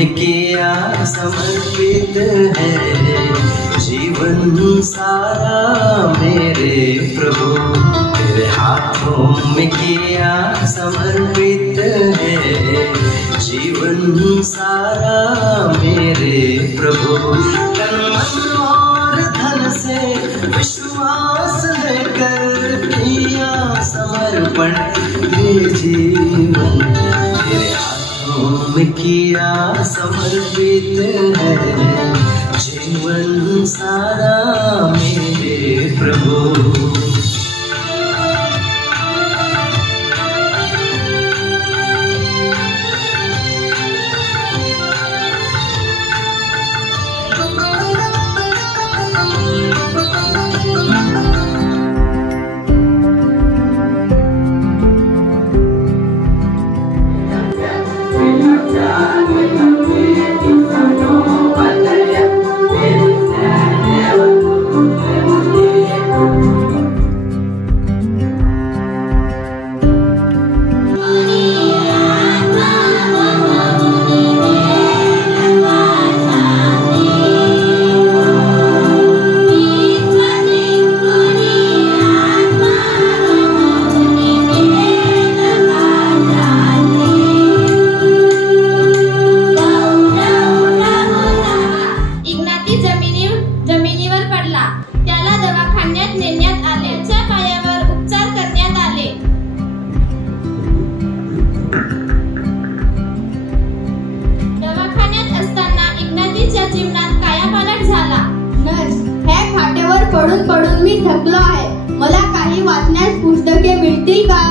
में किया समर्पित है जीवन सारा मेरे प्रभु। तेरे हाथों में किया समर्पित है जीवन सारा मेरे प्रभु। तन मन और धन से विश्वास लेकर किया समर्पण ये जीवन। तेरे हाथों में किया समर्पित है जीवन सारा मेरे प्रभु। जमिनीवर पडला, त्याला दवाखान्यात नेण्यात आले, त्याच्या पायावर उपचार करण्यात आले। दवाखान्यात असताना इग्नातीच्या जीवनात कायापालट झाला। नर्स, ह्या खाटेवर पडून पडून मी थकलो आहे, मला काही वाचण्यास पुस्तके मिळतील का?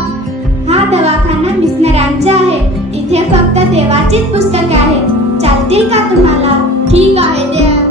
हा दवाखाना मिशनऱ्यांचा आहे, इथे फक्त देवाचीच पुस्तके आहेत, चालतील का तुम्हाला? ठीक आहे द्या।